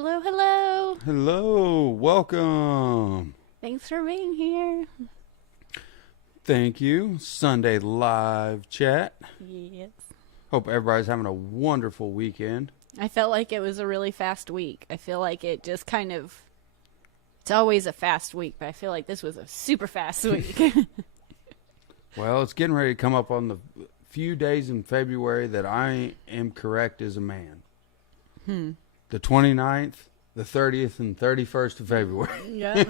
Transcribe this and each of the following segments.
Hello, hello. Hello, welcome. Thanks for being here. Thank you. Sunday live chat. Yes. Hope everybody's having a wonderful weekend. I felt like it was a really fast week. I feel like it just kind of... It's always a fast week, but I feel like this was a super fast week. Well, it's getting ready to come up on the few days in February that I am correct as a man. The 29th, the 30th, and 31st of February. Yeah.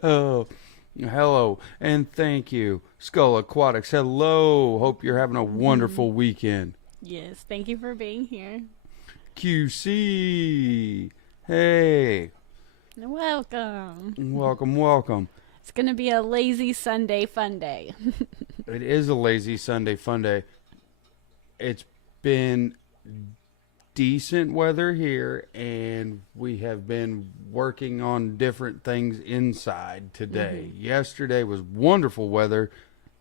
Oh, hello, and thank you. Skull Aquatics, hello. Hope you're having a wonderful weekend. Yes, thank you for being here. QC, hey. Welcome. Welcome, welcome. It's going to be a lazy Sunday fun day. It is a lazy Sunday fun day. It's been decent weather here, and we have been working on different things inside today. Yesterday was wonderful weather,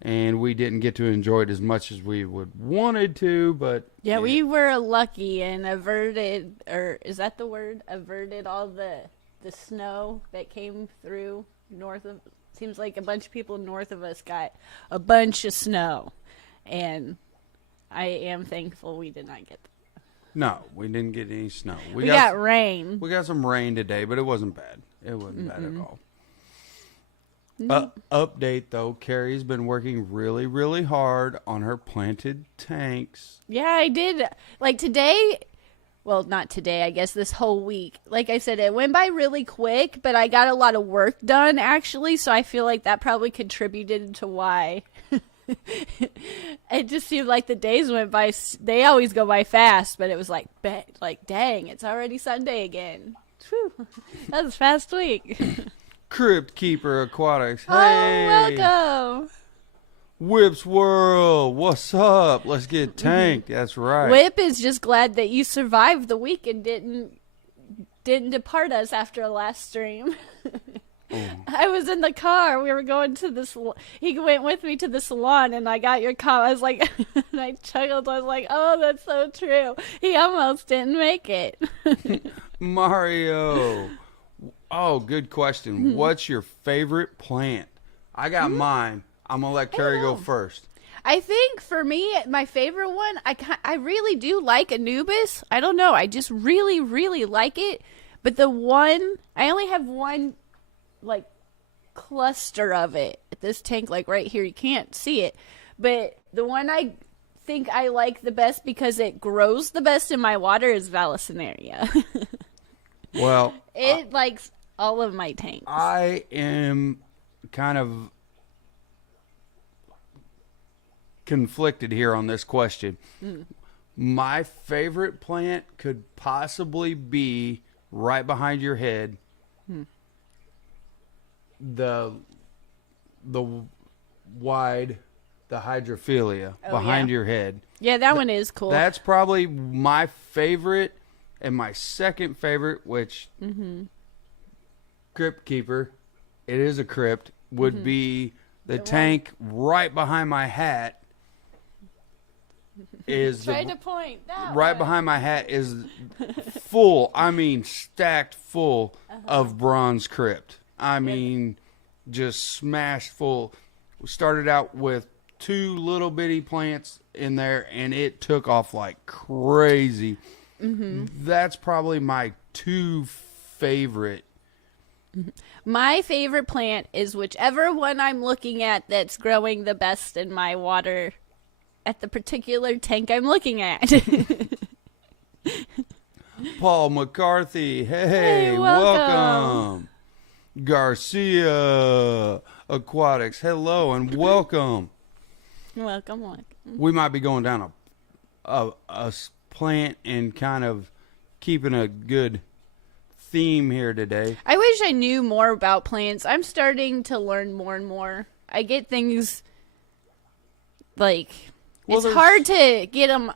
and we didn't get to enjoy it as much as we would wanted to, but Yeah, we were lucky and averted, or is that the word? Averted all the snow that came through north of... Seems like a bunch of people north of us got a bunch of snow, and I am thankful we did not get that. no, we didn't get any snow. We got rain. We got some rain today, but it wasn't bad. It wasn't bad at all. Update, though, Kerri's been working really, really hard on her planted tanks. Yeah, I did. Like today, well, not today, I guess this whole week. Like I said, it went by really quick, but I got a lot of work done, actually, so I feel like that probably contributed to why. It just seemed like the days went by, they always go by fast, but it was like, dang, it's already Sunday again. Whew, that was a fast week. Crypt Keeper Aquatics, hey! Oh, welcome. Whip's World, what's up? Let's get tanked. That's right. Whip is just glad that you survived the week and didn't depart us after last stream. I was in the car. We were going to the he went with me to the salon, and I got your call. I was like, and I chuckled. I was like, oh, that's so true. He almost didn't make it. Mario. Oh, good question. What's your favorite plant? I got mine. I'm going to let Kerri go first. I think for me, my favorite one, I really do like Anubis. I don't know. I just really, really like it. But the one, I only have one, like, cluster of it at this tank, like right here. You can't see it. But the one I think I like the best because it grows the best in my water is Vallisneria. Well, it likes all of my tanks. I am kind of conflicted here on this question. My favorite plant could possibly be right behind your head. The hydrophilia behind your head. Yeah, that one is cool. That's probably my favorite, and my second favorite, which Crypt Keeper, it is a crypt, would be the tank right behind my hat. Is Try to point that right way. behind my hat is full. I mean, stacked full of bronze crypt. I mean, just smashed full. We started out with 2 little bitty plants in there, and it took off like crazy. That's probably my 2 favorite. My favorite plant is whichever one I'm looking at that's growing the best in my water at the particular tank I'm looking at. Paul McCarthy, hey, welcome. Garcia Aquatics, hello and welcome. Welcome. We might be going down a plant and kind of keeping a good theme here today. I wish I knew more about plants. I'm starting to learn more and more. I get things like... It's hard to get them,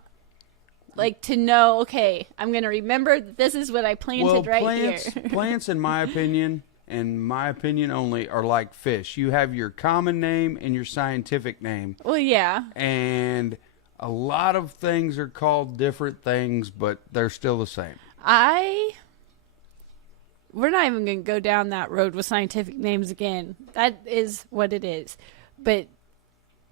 like, to know, okay, I'm going to remember that this is what I planted here. Plants, in my opinion, and my opinion only, are like fish. You have your common name and your scientific name. Well, yeah. And a lot of things are called different things, but they're still the same. We're not even going to go down that road with scientific names again. That is what it is. But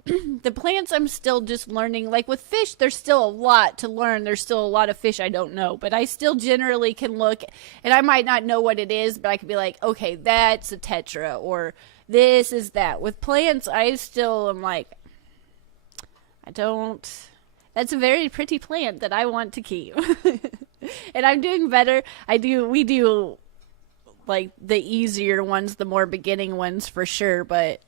the plants I'm still just learning. Like with fish, there's still a lot to learn. There's still a lot of fish I don't know. But I still generally can look, and I might not know what it is, but I could be like, okay, that's a tetra, or this is that. With plants, I still am like, that's a very pretty plant that I want to keep. And I'm doing better. We do like the easier ones, the more beginning ones for sure, but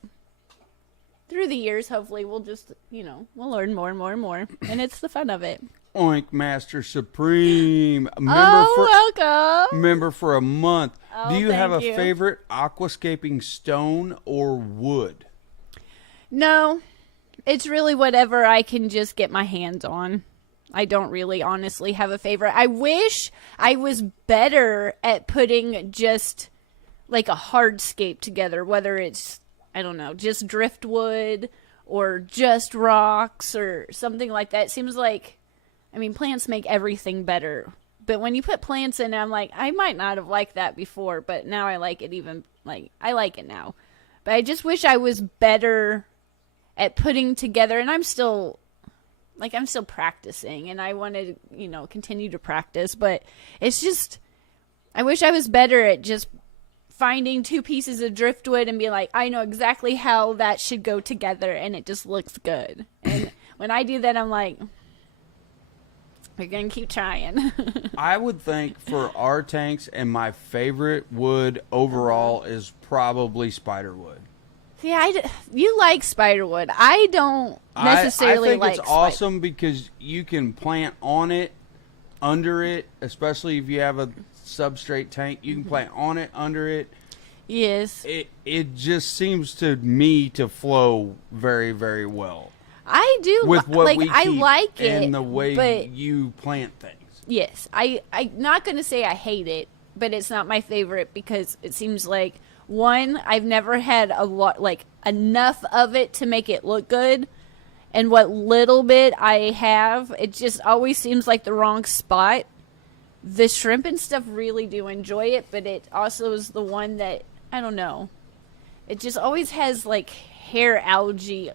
through the years, hopefully we'll just, we'll learn more and more and more, and it's the fun of it. Oink Master Supreme. Welcome. Member for a month. Oh, Do you have a thank you. favorite aquascaping stone or wood? No, it's really whatever I can just get my hands on. I don't really honestly have a favorite. I wish I was better at putting just like a hardscape together, whether it's, I don't know, just driftwood or just rocks or something like that. It seems like, plants make everything better. But when you put plants in it, I'm like, I might not have liked that before, but now I like it I like it now. But I just wish I was better at putting together, and I'm still practicing, and I want to, continue to practice, but it's just, I wish I was better at just finding two pieces of driftwood and being like, I know exactly how that should go together, and it just looks good. And when I do that, I'm like, we're going to keep trying. I would think for our tanks, and my favorite wood overall is probably spiderwood. Yeah, you like spiderwood. I don't necessarily I think like it's awesome because you can plant on it, under it, especially if you have a substrate tank. You can plant on it, under it. Yes. It just seems to me to flow very, very well. I do with what we keep I like it and the way but you plant things. Yes, I'm not going to say I hate it, but it's not my favorite because it seems like, one, I've never had enough of it to make it look good, and what little bit I have, it just always seems like the wrong spot. The shrimp and stuff really do enjoy it, but it also is the one that, I don't know, it just always has like hair algae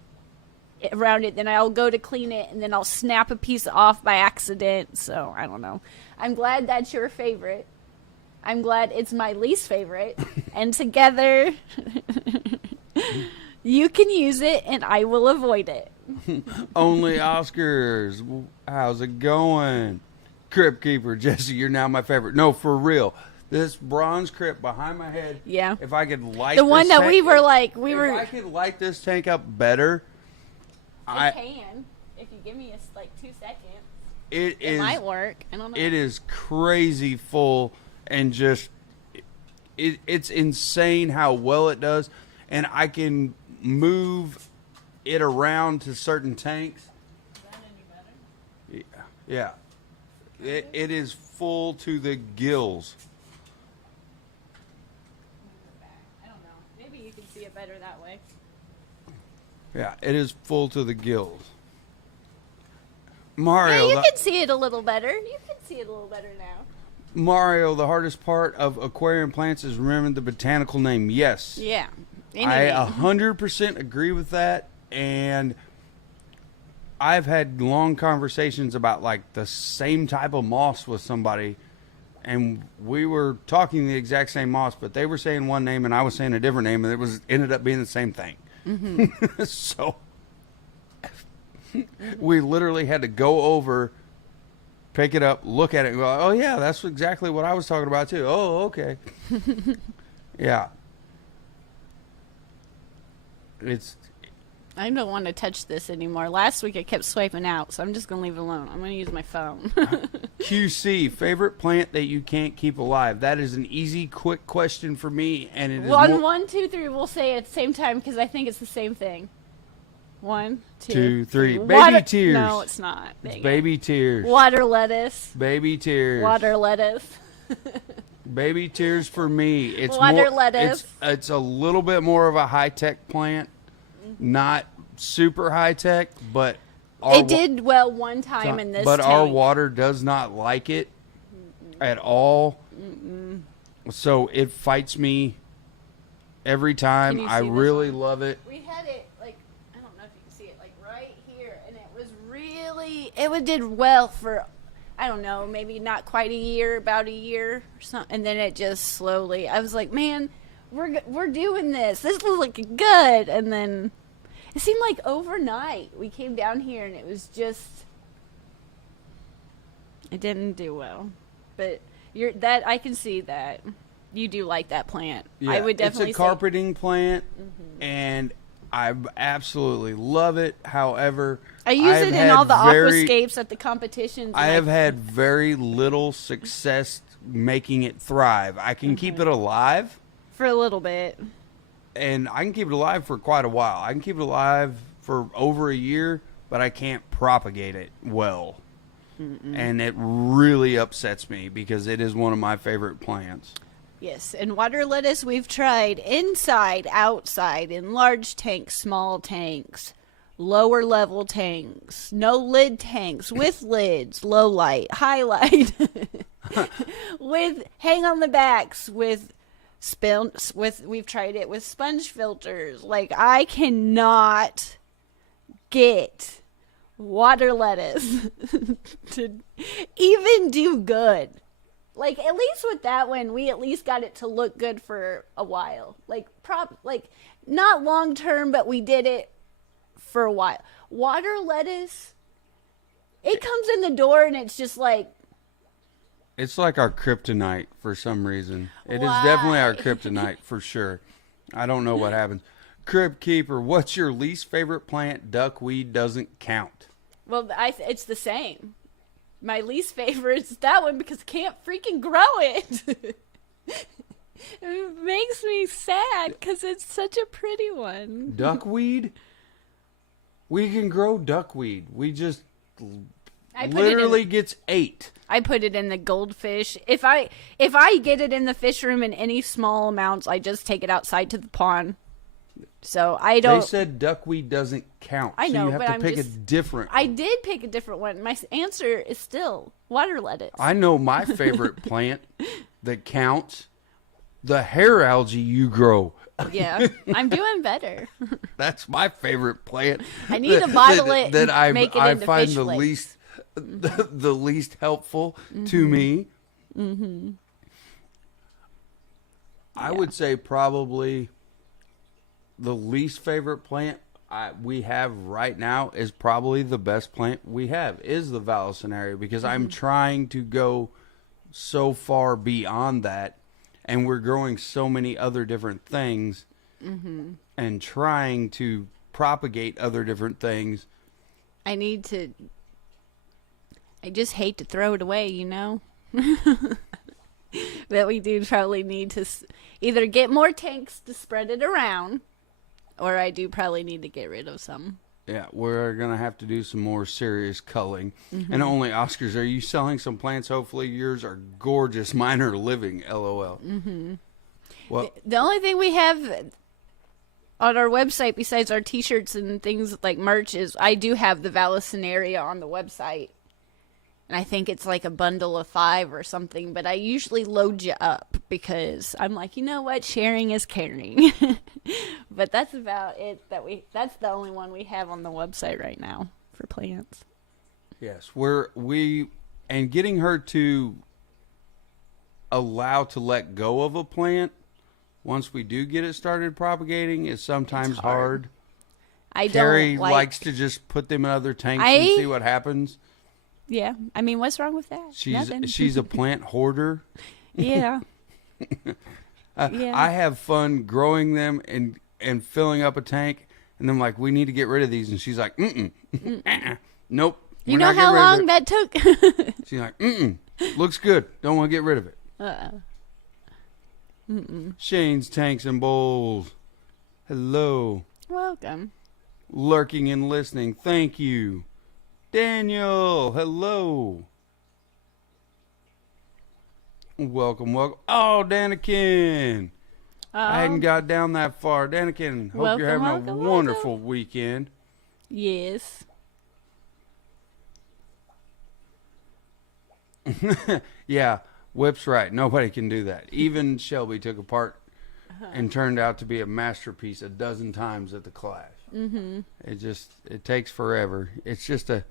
around it. Then I'll go to clean it, and then I'll snap a piece off by accident. So I don't know. I'm glad that's your favorite. I'm glad it's my least favorite. And together, you can use it, and I will avoid it. Only Oscars. How's it going? Crypt Keeper. Jesse, you're now my favorite. No, for real. This bronze crypt behind my head. Yeah. If I could light the one this that tank, if I could light this tank up better. I can. If you give me 2 seconds. It might work. I don't know. It is crazy full, and just it's insane how well it does, and I can move it around to certain tanks. Is that any better? Yeah. It is full to the gills. I don't know. Maybe you can see it better that way. Yeah, it is full to the gills. Mario, Yeah, you can see it a little better. You can see it a little better now. Mario, the hardest part of aquarium plants is remembering the botanical name. Yes. Yeah. I 100% agree with that, and I've had long conversations about like the same type of moss with somebody, and we were talking the exact same moss, but they were saying one name and I was saying a different name, and it ended up being the same thing. Mm-hmm. So we literally had to go over, pick it up, look at it, and go, oh yeah, that's exactly what I was talking about too. Oh, okay. Yeah. I don't want to touch this anymore. Last week I kept swiping out, so I'm just going to leave it alone. I'm going to use my phone. QC, favorite plant that you can't keep alive? That is an easy, quick question for me, and it is One, two, three. We'll say it at the same time because I think it's the same thing. 1, 2, 3. Baby tears. No, it's not. It's baby tears. Water lettuce. Baby tears. Water lettuce. Baby tears for me. It's water more, lettuce. It's a little bit more of a high-tech plant. Not super high-tech, but... It did well one time in this But tank. our water does not like it. at all. So it fights me every time. Can you I see this really one? love it. We had it like I don't know if you can see it like right here, and it did well for I don't know, maybe not quite a year, about a year or something, and then it just slowly. I was like, man, we're doing this. This is looking good, and then it seemed like overnight we came down here and it was just it didn't do well, but I can see that. You do like that plant. Yeah, I would definitely it's a carpeting plant, and I absolutely love it. However, I use it in all the aquascapes at the competitions. I have had very little success making it thrive. I can keep it alive for a little bit, and I can keep it alive for quite a while. I can keep it alive for over a year, but I can't propagate it well. And it really upsets me because it is one of my favorite plants. Yes, and water lettuce we've tried inside, outside, in large tanks, small tanks, lower level tanks, no lid tanks, with lids, low light, high light, with hang on the backs, with we've tried it with sponge filters. Like, I cannot get water lettuce to even do good. Like, at least with that one, we at least got it to look good for a while. Like, not long term, but we did it for a while. Water lettuce, it comes in the door and it's just like... It's like our kryptonite for some reason. It is Why? definitely our kryptonite for sure. I don't know what happens. Crib Keeper, what's your least favorite plant? Duckweed doesn't count. Well, it's the same. My least favorite is that one because I can't freaking grow it. It makes me sad because it's such a pretty one. Duckweed? We can grow duckweed. We just Gets ate. I put it in the goldfish. If I get it in the fish room in any small amounts, I just take it outside to the pond. So I don't. They said duckweed doesn't count. I know, so you have but to I'm pick just, a different. I did pick a different one. My answer is still water lettuce. I know my favorite plant that counts. The hair algae you grow. Yeah, I'm doing better. That's my favorite plant. I need to bottle it that and make it I into find fish the flakes. least the least helpful to me. Mm-hmm. I would say probably the least favorite plant we have right now is probably the best plant we have is the Vallisneria because I'm trying to go so far beyond that, and we're growing so many other different things and trying to propagate other different things. I just hate to throw it away, you know? That we do probably need to either get more tanks to spread it around, or I do probably need to get rid of some. Yeah, we're going to have to do some more serious culling. And only Oscars, are you selling some plants? Hopefully yours are gorgeous. Mine are living, LOL. Well, The only thing we have on our website besides our t-shirts and things like merch is I do have the Vallisneria on the website. And I think it's like a bundle of 5 or something, but I usually load you up because I'm like, you know what, sharing is caring. But that's about it. That's the only one we have on the website right now for plants. yes, and getting her to allow to let go of a plant once we do get it started propagating is sometimes It's hard. hard. Kerri likes to just put them in other tanks and see what happens. Yeah, I mean, what's wrong with that? Nothing. She's a plant hoarder. Yeah. Yeah. I have fun growing them and filling up a tank, and then like we need to get rid of these, and she's like, nope. You know how long that took? She's like, looks good. Don't want to get rid of it. Shane's Tanks and Bowls. Hello. Welcome. Lurking and listening. Thank you. Daniel, hello. Welcome. Oh, Danikin. I hadn't got down that far. Danikin, hope you're having a wonderful weekend. Yes. Yeah, Whip's right. Nobody can do that. Even Shelby took apart and turned out to be a masterpiece a dozen times at the Clash. Mm-hmm. It takes forever. It's just a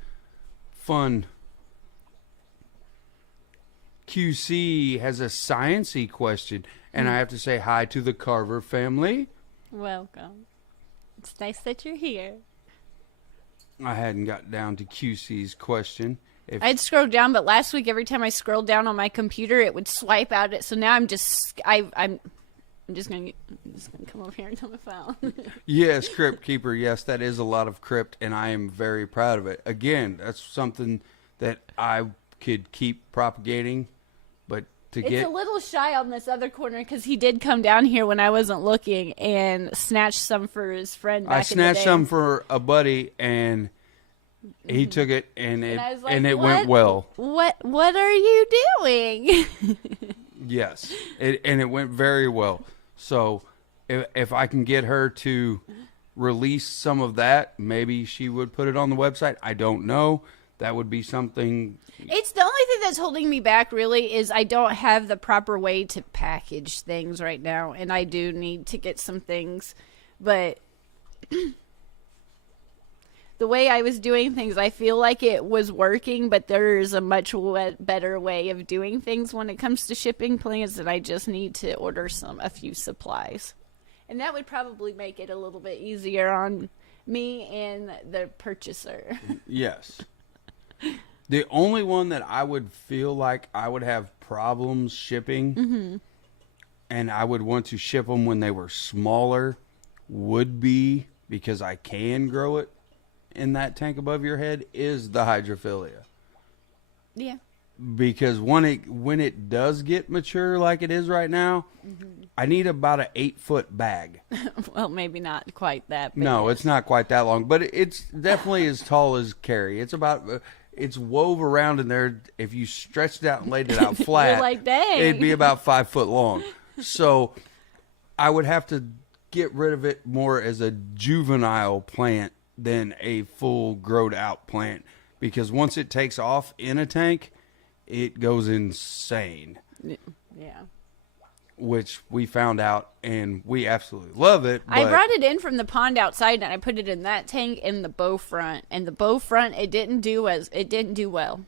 fun. QC has a sciencey question, and I have to say hi to the Carver family. Welcome. It's nice that you're here. I hadn't got down to QC's question. I'd scrolled down, but last week every time I scrolled down on my computer, it would swipe out it. So now I'm just gonna come over here and tell my phone. Yes, Crypt Keeper. Yes, that is a lot of crypt, and I am very proud of it. Again, that's something that I could keep propagating, but it's a little shy on this other corner because he did come down here when I wasn't looking and snatched some for his friend. Back I in snatched the day. some for a buddy, and he took it, and I was like, it "What? went well. What are you doing?" Yes, it went very well. So if I can get her to release some of that, maybe she would put it on the website. I don't know. That would be something. It's the only thing that's holding me back, really, is I don't have the proper way to package things right now, and I do need to get some things. But the way I was doing things, I feel like it was working, but there's a much better way of doing things when it comes to shipping plans, that I just need to order a few supplies. And that would probably make it a little bit easier on me and the purchaser. Yes. The only one that I would feel like I would have problems shipping, and I would want to ship them when they were smaller, would be, because I can grow it in that tank above your head, is the hydrophilia. Yeah. Because when it does get mature like it is right now, I need about an 8-foot bag. Well, maybe not quite that big. No, it's not quite that long, but it's definitely as tall as Kerri. It's about, it's wove around in there. If you stretched it out and laid it out flat, You're like, dang. it'd be about 5 foot long. So I would have to get rid of it more as a juvenile plant than a full growed out plant, because once it takes off in a tank, it goes insane. Yeah. Which we found out, and we absolutely love it. But I brought it in from the pond outside, and I put it in that tank in the bow front. And the bow front, it didn't do well.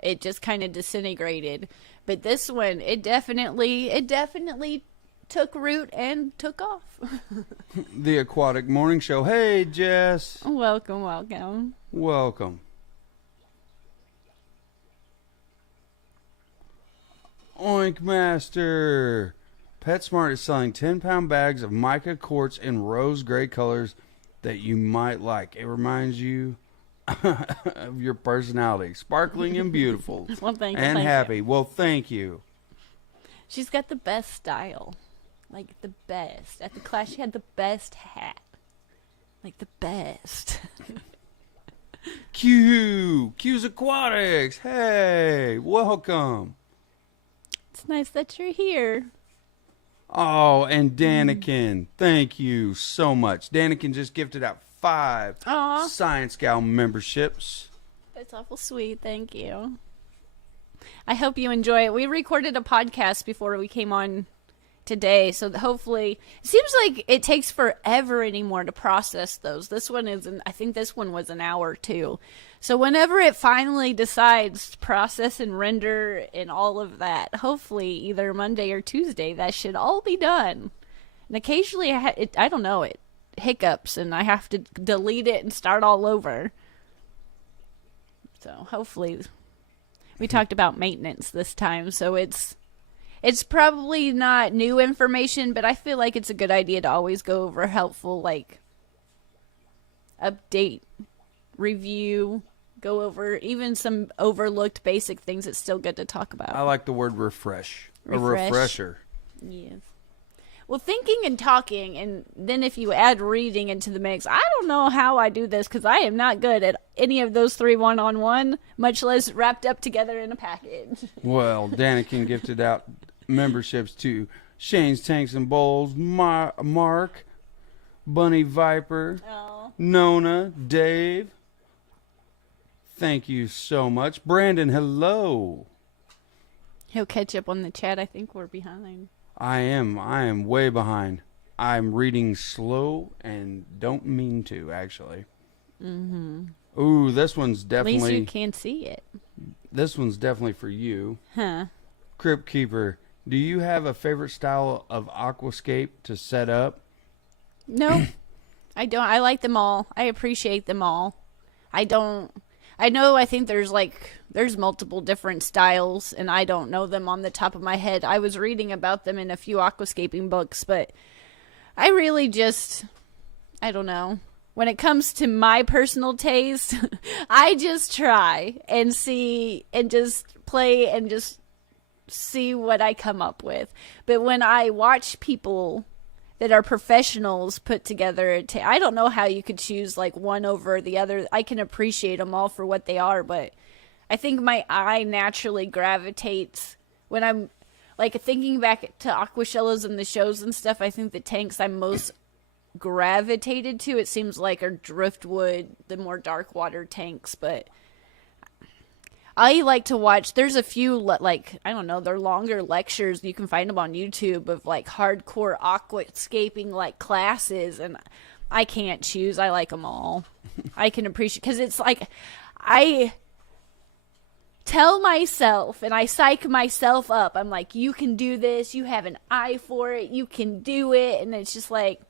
It just kind of disintegrated. But this one, it definitely took root and took off. The Aquatic Morning Show. Hey, Jess. Welcome. Welcome. Oink Master. PetSmart is selling 10-pound bags of mica quartz in rose gray colors that you might like. It reminds you of your personality. Sparkling and beautiful. Well, thank you. And Thank happy. you. Well, thank you. She's got the best style. Like, the best. At the class, she had the best hat. Like, the best. Q's Aquatics. Hey, welcome. It's nice that you're here. Oh, and Danikin, thank you so much. Danikin just gifted out 5 Aw. Science Gal memberships. That's awful sweet. Thank you. I hope you enjoy it. We recorded a podcast before we came on today, so hopefully, it seems like it takes forever anymore to process those. I think this one was an hour too. So whenever it finally decides to process and render and all of that, hopefully either Monday or Tuesday, that should all be done. And occasionally, I don't know, it hiccups and I have to delete it and start all over. So hopefully, we talked about maintenance this time, so it's probably not new information, but I feel like it's a good idea to always go over helpful, like, update, review, go over even some overlooked basic things. It's still good to talk about. I like the word refresh. A Refresh. refresher. Yes. Well, thinking and talking, and then if you add reading into the mix, I don't know how I do this, because I am not good at any of those 3 one-on-one, much less wrapped up together in a package. Well, Danikin gifted out memberships to Shane's Tanks and Bowls, Mark, Bunny Viper, Oh. Nona, Dave. Thank you so much. Brandon, hello. He'll catch up on the chat. I think we're behind. I am way behind. I'm reading slow and don't mean to, actually. Mm-hmm. Ooh, this one's definitely... At least you can see it. This one's definitely for you. Huh. Crypt Keeper, do you have a favorite style of aquascape to set up? No, I don't. I like them all. I appreciate them all. I think there's multiple different styles, and I don't know them on the top of my head. I was reading about them in a few aquascaping books, but I really I don't know. When it comes to my personal taste, I just try and see and just play and just see what I come up with. But when I watch people that are professionals put together, I don't know how you could choose like one over the other. I can appreciate them all for what they are, but I think my eye naturally gravitates when I'm like thinking back to Aquashellas and the shows and stuff. I think the tanks I'm most gravitated to, it seems like, are driftwood, the more dark water tanks. But I like to watch, there's a few, like, I don't know, they're longer lectures. You can find them on YouTube of, like, hardcore aquascaping, like, classes. And I can't choose. I like them all. I can appreciate, because it's like, I tell myself and I psych myself up. I'm like, you can do this. You have an eye for it. You can do it. And it's just like,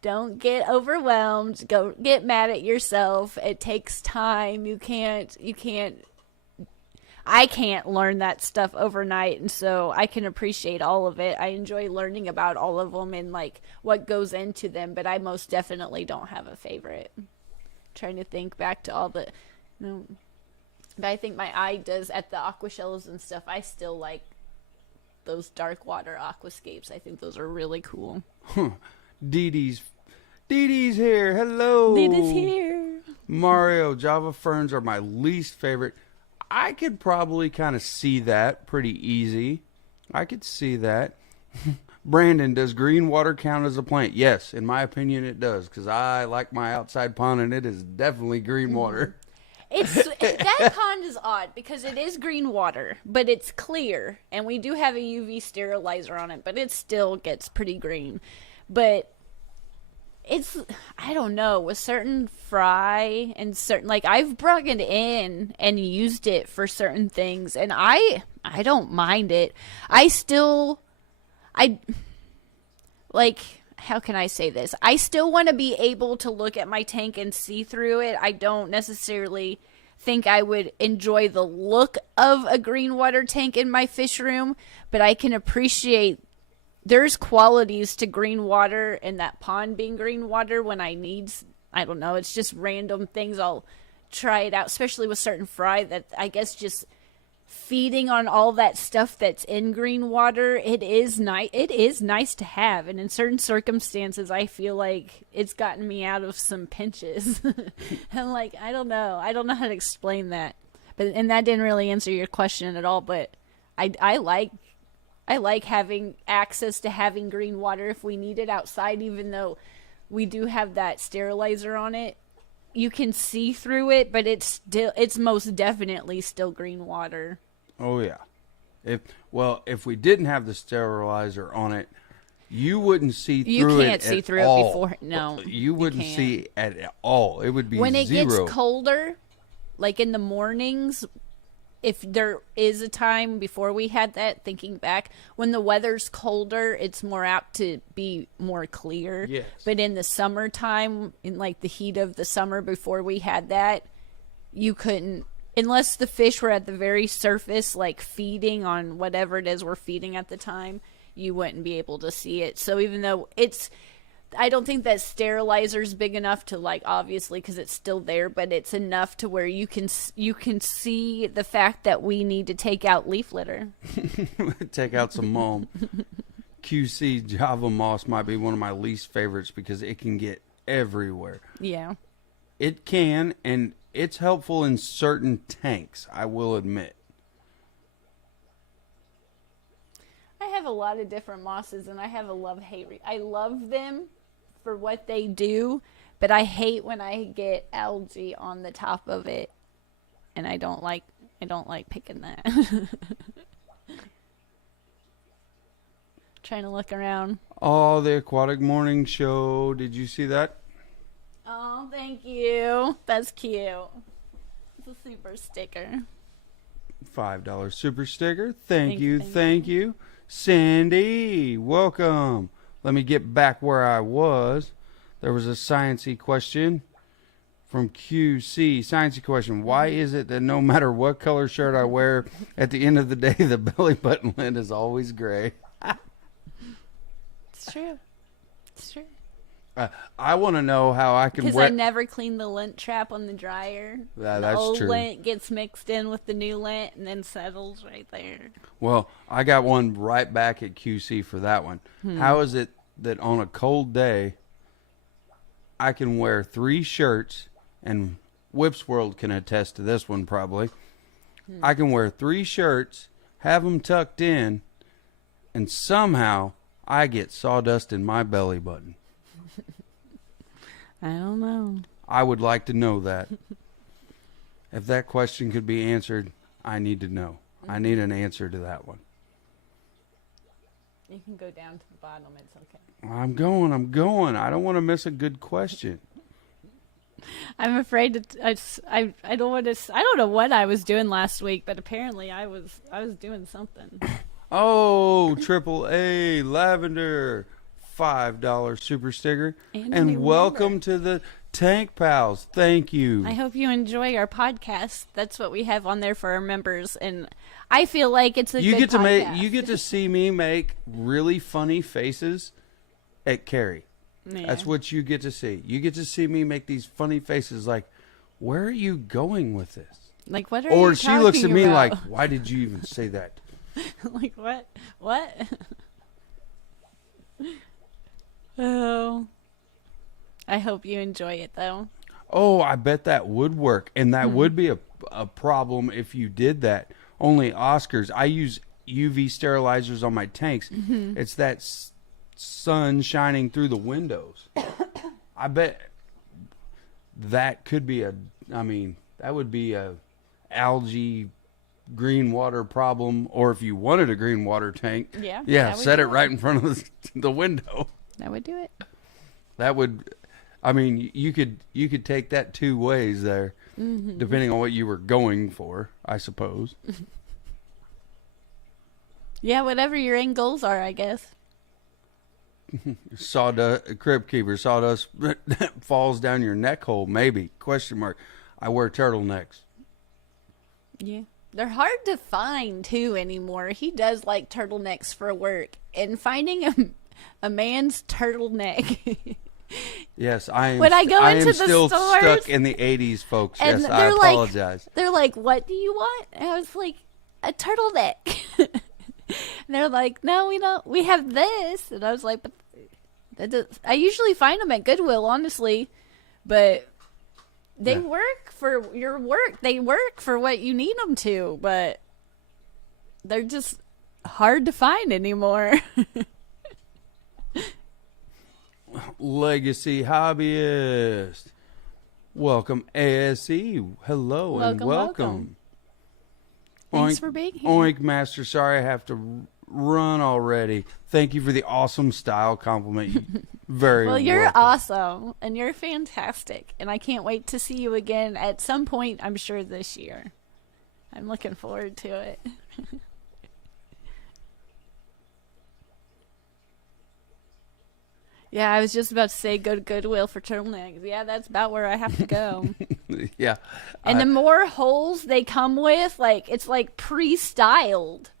don't get overwhelmed. Go get mad at yourself. It takes time. I can't learn that stuff overnight, and so I can appreciate all of it. I enjoy learning about all of them and like what goes into them, but I most definitely don't have a favorite. Trying to think back to all the, but I think my eye does at the aquashells and stuff. I still like those dark water aquascapes. I think those are really cool. Dee Dee's here. Hello. Dee Dee's here. Mario, Java ferns are my least favorite. I could probably kind of see that pretty easy. I could see that. Brandon, does green water count as a plant? Yes, in my opinion it does, because I like my outside pond and it is definitely green water. That pond is odd because it is green water, but it's clear, and we do have a UV sterilizer on it, but it still gets pretty green. But I don't know, with certain fry and certain, like, I've brought it in and used it for certain things, and I don't mind it. Like, how can I say this? I still want to be able to look at my tank and see through it. I don't necessarily think I would enjoy the look of a green water tank in my fish room, but I can appreciate there's qualities to green water and that pond being green water when I don't know, it's just random things. I'll try it out, especially with certain fry that I guess just feeding on all that stuff that's in green water, it is nice to have, and in certain circumstances I feel like it's gotten me out of some pinches. I'm like, I don't know how to explain that, and that didn't really answer your question at all, but I like having access to having green water if we need it outside, even though we do have that sterilizer on it. You can see through it, but it's most definitely still green water. Oh yeah. If we didn't have the sterilizer on it, you wouldn't see through it. You can't see through it before. No, you wouldn't see at all. It would be when it zero. gets colder, like in the mornings. If there is a time before we had that, thinking back, when the weather's colder, it's more apt to be more clear. Yes. But in the summertime, in like the heat of the summer before we had that, you couldn't, unless the fish were at the very surface, like feeding on whatever it is we're feeding at the time, you wouldn't be able to see it. So even though I don't think that sterilizer's big enough to, like, obviously, because it's still there, but it's enough to where you can see the fact that we need to take out leaf litter. Take out some mulch. QC Java moss might be one of my least favorites because it can get everywhere. Yeah. It can, and it's helpful in certain tanks, I will admit. I have a lot of different mosses, and I have a love-hate. I love them for what they do, but I hate when I get algae on the top of it. and I don't like picking that. Trying to look around. Oh, the Aquatic Morning Show. Did you see that? Oh, thank you. That's cute. It's a super sticker. $5 super sticker. Thank you. Cindy, welcome. Let me get back where I was. There was a sciencey question from QC. Sciencey question. Why is it that no matter what color shirt I wear, at the end of the day, the belly button lint is always gray? It's true. It's true. I want to know how I can Because wear... I never clean the lint trap on the dryer. That's the old true. lint gets mixed in with the new lint and then settles right there. Well, I got one right back at QC for that one. How is it that on a cold day, I can wear 3 shirts, and Whips World can attest to this one probably. I can wear 3 shirts, have them tucked in, and somehow I get sawdust in my belly button. I don't know. I would like to know that. If that question could be answered, I need to know. I need an answer to that one. You can go down to the bottom. It's okay. I'm going. I don't want to miss a good question. I'm afraid I don't want to. I don't know what I was doing last week, but apparently I was doing something. Oh, AAA Lavender. $5 super sticker. And welcome to the Tank Pals. Thank you. I hope you enjoy our podcast. That's what we have on there for our members, and I feel like it's a good podcast. You get to see me make really funny faces at Kerri. Yeah. That's what you get to see. You get to see me make these funny faces like, where are you going with this? Like, what are Or you she looks at me about? like, why did you even say that? Like, what? Oh, I hope you enjoy it though. Oh, I bet that would work. And that would be a problem if you did that. Only Oscars. I use UV sterilizers on my tanks. It's that sun shining through the windows. I bet that could be that would be a algae green water problem. Or if you wanted a green water tank, yeah, set it right in front of the window. That would do it. That would, you could take that 2 ways there, depending on what you were going for, I suppose. Yeah, whatever your end goals are, I guess. Sawdust, Crib Keeper, sawdust falls down your neck hole, maybe, question mark. I wear turtlenecks. Yeah. They're hard to find, too, anymore. He does like turtlenecks for work. And finding a man's turtleneck. Yes, I am. When I go into the still stores, stuck in the 80s, folks. and Yes, I apologize. They're like, what do you want? And I was like, a turtleneck. And they're like, no, we don't. We have this. And I was like, but I usually find them at Goodwill, honestly. But they work for your work. They work for what you need them to. But they're just hard to find anymore. Legacy Hobbyist. Welcome, ASE. Hello and welcome. Thanks for being here. Oink Master, sorry I have to run already. Thank you for the awesome style compliment. Very well. You're welcome. awesome, and you're fantastic, and I can't wait to see you again at some point, I'm sure, this year. I'm looking forward to it. Yeah, I was just about to say go to Goodwill for turtlenecks. Yeah, that's about where I have to go. Yeah. And the more holes they come with, it's like pre-styled.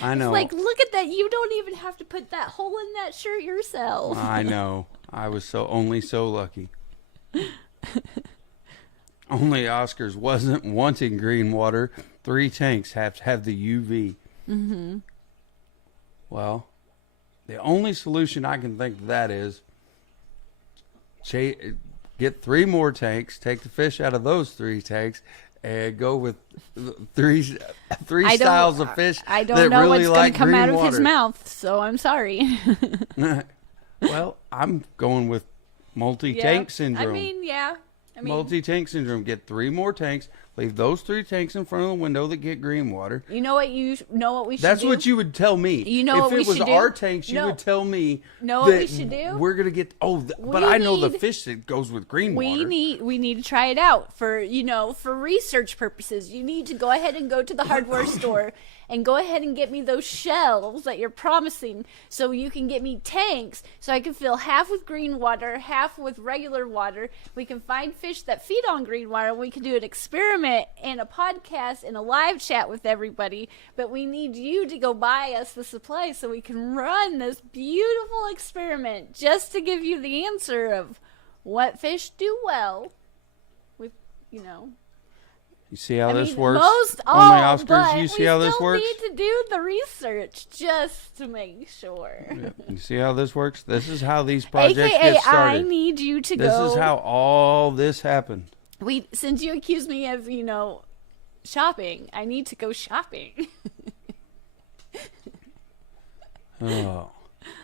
I know. It's like, look at that. You don't even have to put that hole in that shirt yourself. I know. I was so lucky. Only Oscars wasn't wanting green water. 3 tanks have to have the UV. Mm-hmm. Well, the only solution I can think of that is get 3 more tanks, take the fish out of those 3 tanks, and go with three styles of fish. I don't that know really what's going to come out of water. his mouth, so I'm sorry. Well, I'm going with multi-tank syndrome. I mean, yeah. I mean, multi-tank syndrome. Get 3 more tanks. Leave those 3 tanks in front of the window that get green water. you know what we should That's do? what you would tell me. You know what we should do? If it was our tanks, you No. would tell me Know that what we should do? we're going to get... but We I know the need- fish that goes with green water. We need to try it out for for research purposes. You need to go ahead and go to the hardware store and go ahead and get me those shelves that you're promising, so you can get me tanks so I can fill half with green water, half with regular water. We can find fish that feed on green water. We can do an experiment and a podcast and a live chat with everybody. But we need you to go buy us the supply so we can run this beautiful experiment just to give you the answer of what fish do well with, You see how this mean, works? most on all, the Oscars, but you see how this we works? still need to do the research just to make sure. Yeah. You see how this works? This is how these projects AKA, get started. I need you to This go. is how all this happened. Since you accuse me of, shopping, I need to go shopping. Oh,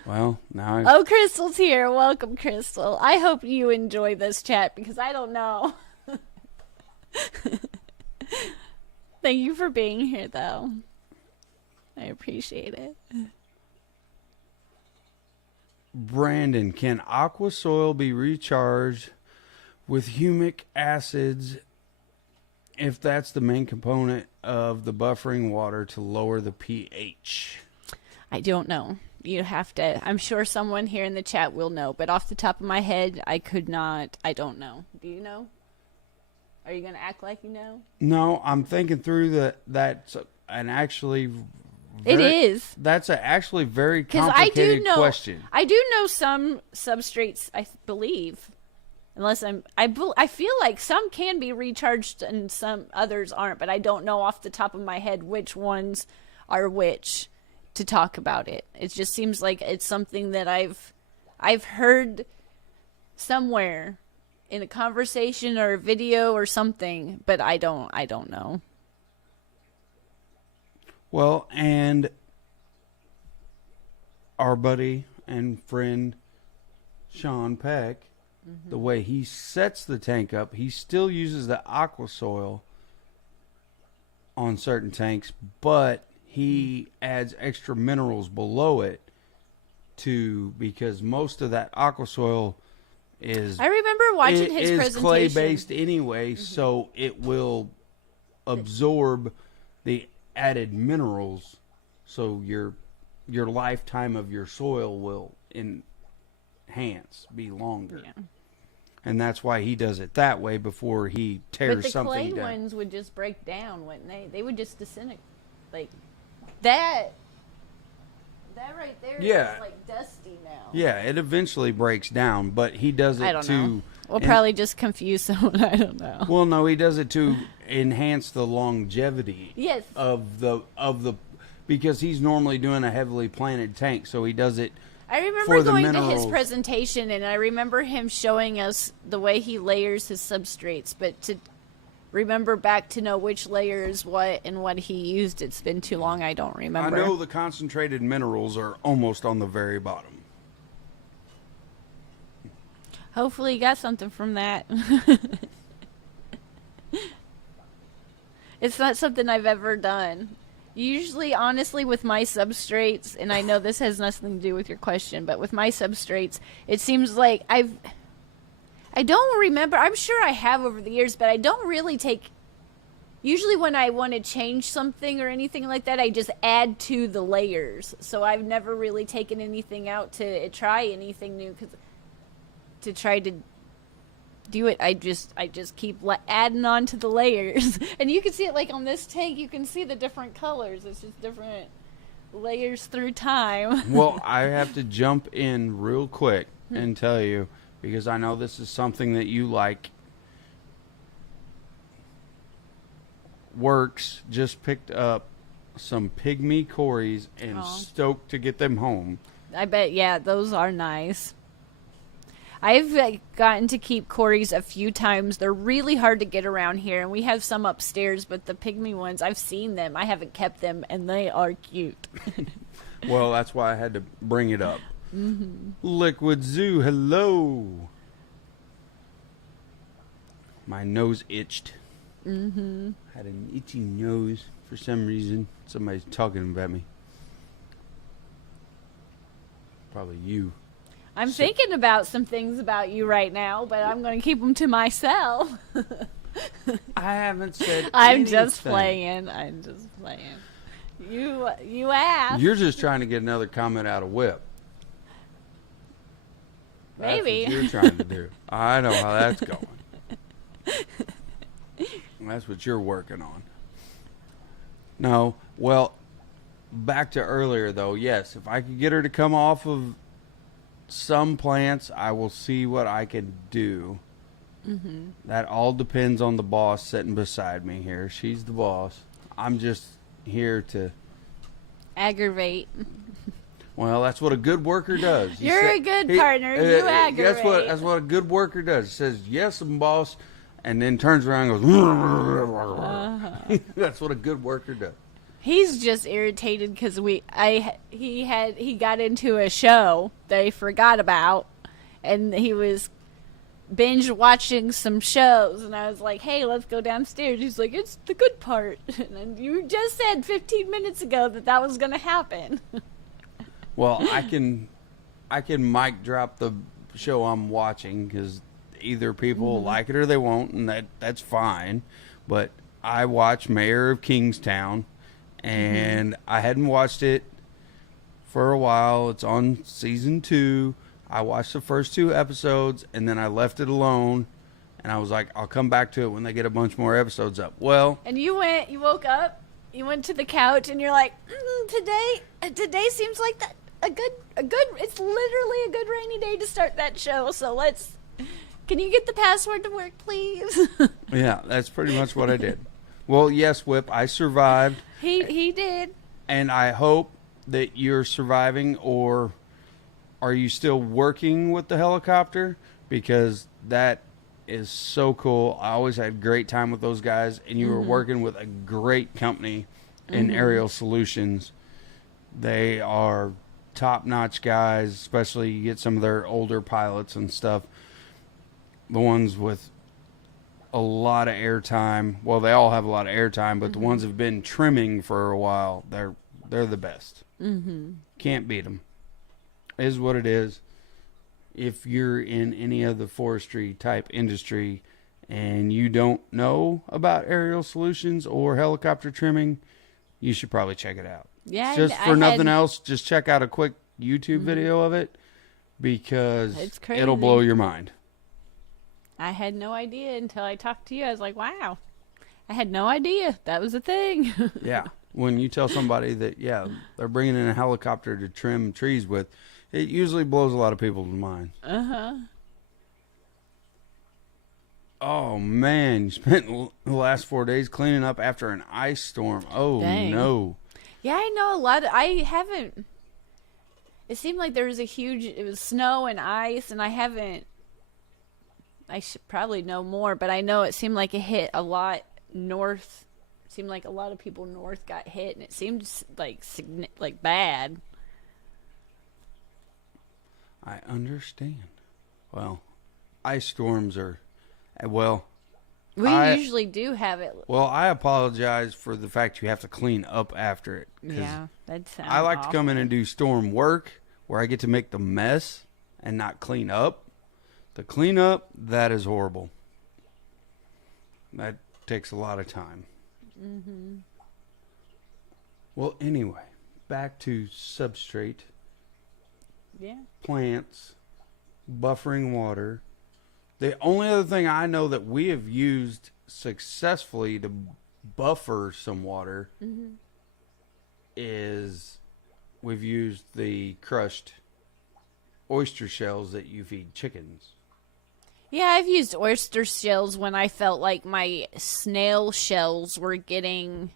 well, now Oh, Crystal's here. Welcome, Crystal. I hope you enjoy this chat because I don't know. Thank you for being here, though. I appreciate it. Brandon, can aqua soil be recharged with humic acids if that's the main component of the buffering water to lower the pH? I don't know. You have to. I'm sure someone here in the chat will know, but off the top of my head, I could not. I don't know. Do you know? Are you going to act like you know? No, I'm thinking through that's an actually... It is. That's actually very Because I do complicated know. question. I do know some substrates. I believe, unless I feel like some can be recharged and some others aren't. But I don't know off the top of my head which ones are which to talk about it. It just seems like it's something that I've heard somewhere in a conversation or a video or something, but I don't know. Well, and our buddy and friend Sean Peck, the way he sets the tank up, he still uses the aqua soil on certain tanks, but he adds extra minerals below it because most of that aqua soil is... I remember watching his is presentation. clay based anyway, so it will absorb the added minerals, so your lifetime of your soil will be longer. Yeah. And that's why he does it that way before he tears But the something clay down. ones would just break down, wouldn't they? They would just disintegrate. Like that right there Yeah. is like dusty now. Yeah, it eventually breaks down, but he does it I don't to... know. We'll probably just confuse someone. I don't know. Well, no, he does it to enhance the longevity Yes. of the because he's normally doing a heavily planted tank, so he does it I remember for the going to his minerals. presentation, and I remember him showing us the way he layers his substrates. But to remember back to know which layer is what and what he used, it's been too long. I don't remember. I know the concentrated minerals are almost on the very bottom. Hopefully you got something from that. It's not something I've ever done. Usually, honestly, with my substrates, and I know this has nothing to do with your question, but with my substrates, it seems like I don't remember. I'm sure I have over the years, but I don't really take... Usually when I want to change something or anything like that, I just add to the layers. So I've never really taken anything out to try anything new, because to try to do it, I just keep adding on to the layers. And you can see it like on this tank, you can see the different colors. It's just different layers through time. Well, I have to jump in real quick and tell you, because I know this is something that you like. Works just picked up some pygmy cories and stoked to get them home. I bet, yeah, those are nice. I've gotten to keep Corys a few times. They're really hard to get around here, and we have some upstairs, but the pygmy ones, I've seen them. I haven't kept them, and they are cute. Well, that's why I had to bring it up. Liquid Zoo, hello. My nose itched. Mm-hmm. Had an itchy nose for some reason. Somebody's talking about me. Probably you. I'm thinking about some things about you right now, but I'm going to keep them to myself. I haven't said I'm anything. just playing. You asked. You're just trying to get another comment out of Whip. Maybe. That's what you're trying to do. I know how that's going. That's what you're working on. No, well, back to earlier, though. Yes, if I could get her to come off of some plants, I will see what I can do. Mm-hmm. That all depends on the boss sitting beside me here. She's the boss. I'm just here to aggravate. Well, that's what a good worker does. You're a good partner. You aggravate. That's what a good worker does. He says, yes, boss, and then turns around and goes, That's what a good worker does. He's just irritated because he got into a show that he forgot about, and he was binge watching some shows, and I was like, hey, let's go downstairs. He's like, it's the good part. And you just said 15 minutes ago that was going to happen. Well, I can mic drop the show I'm watching because either people like it or they won't, and that's fine. But I watch Mayor of Kingstown, and I hadn't watched it for a while. It's on season 2. I watched the first 2 episodes, and then I left it alone, and I was like, I'll come back to it when they get a bunch more episodes up. Well, and you woke up, you went to the couch, and you're like, today seems like that. It's literally a good rainy day to start that show. So can you get the password to work, please? Yeah, that's pretty much what I did. Well, yes, Whip, I survived. He did. And I hope that you're surviving, or are you still working with the helicopter? Because that is so cool. I always had great time with those guys, and you were working with a great company in Aerial Solutions. They are top-notch guys, especially you get some of their older pilots and stuff, the ones with a lot of airtime. Well, they all have a lot of airtime, but the ones that have been trimming for a while, they're the best. Can't beat them. Is what it is. If you're in any of the forestry type industry and you don't know about Aerial Solutions or helicopter trimming, you should probably check it out. Yeah, just for nothing else, just check out a quick YouTube video of it, because it'll blow your mind. I had no idea until I talked to you. I was like, wow, I had no idea that was a thing. Yeah. When you tell somebody that, they're bringing in a helicopter to trim trees with, it usually blows a lot of people's minds. Oh, man. You spent the last 4 days cleaning up after an ice storm. Oh, dang. No. Yeah, I know a lot. I haven't. It seemed like there was it was snow and ice, and I should probably know more, but I know it seemed like it hit a lot north. It seemed like a lot of people north got hit, and it seemed like bad. I understand. Well, ice storms are, well, we usually do have it. Well, I apologize for the fact you have to clean up after it. Yeah, that sounds I like awful. to come in and do storm work where I get to make the mess and not clean up. The cleanup, that is horrible. That takes a lot of time. Well, anyway, back to substrate. Yeah. Plants, buffering water. The only other thing I know that we have used successfully to buffer some water is we've used the crushed oyster shells that you feed chickens. Yeah, I've used oyster shells when I felt like my snail shells were getting,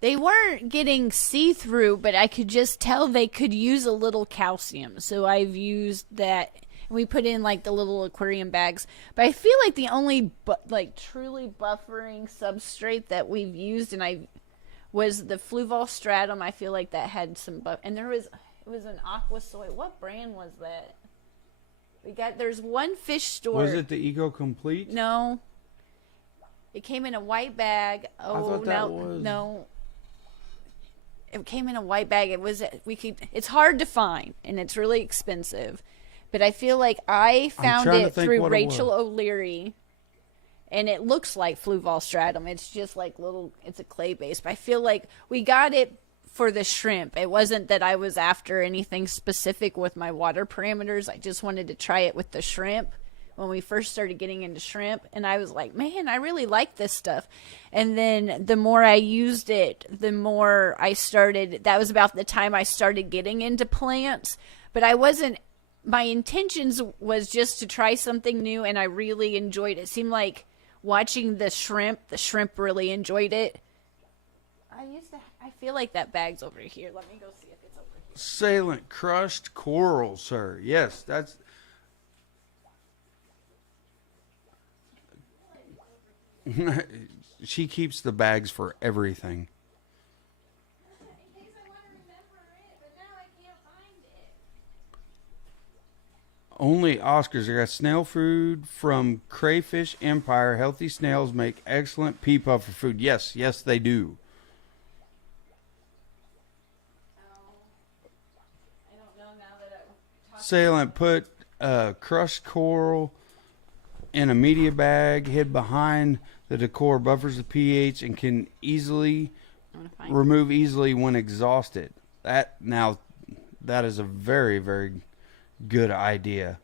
they weren't getting see-through, but I could just tell they could use a little calcium. So I've used that. We put in the little aquarium bags, but I feel like the only truly buffering substrate that we've used was the Fluval stratum. I feel like that had some and it was an aqua soy. What brand was that? There's one fish store. Was it the Eco Complete? No. It came in a white bag. Oh, I thought that was... No. It came in a white bag. It's hard to find, and it's really expensive. But I feel like I found it through Rachel O'Leary, and it looks like Fluval stratum. It's just like it's a clay base. But I feel like we got it for the shrimp. It wasn't that I was after anything specific with my water parameters. I just wanted to try it with the shrimp when we first started getting into shrimp. And I was like, man, I really like this stuff. And then the more I used it, the more that was about the time I started getting into plants. But my intentions was just to try something new, and I really enjoyed it. It seemed like watching the shrimp really enjoyed it. I feel like that bag's over here. Let me go see if it's over here. Salient crushed coral, sir. Yes, that's... She keeps the bags for everything. In case I want to remember it, but now I can't find it. Only Oscars. I got snail food from Crayfish Empire. Healthy snails make excellent pea puffer food. Yes, they do. I don't know now that I'm Salient put crushed coral in a media bag, hid behind the decor, buffers the pH, and can remove easily when exhausted. That is a very, very good idea.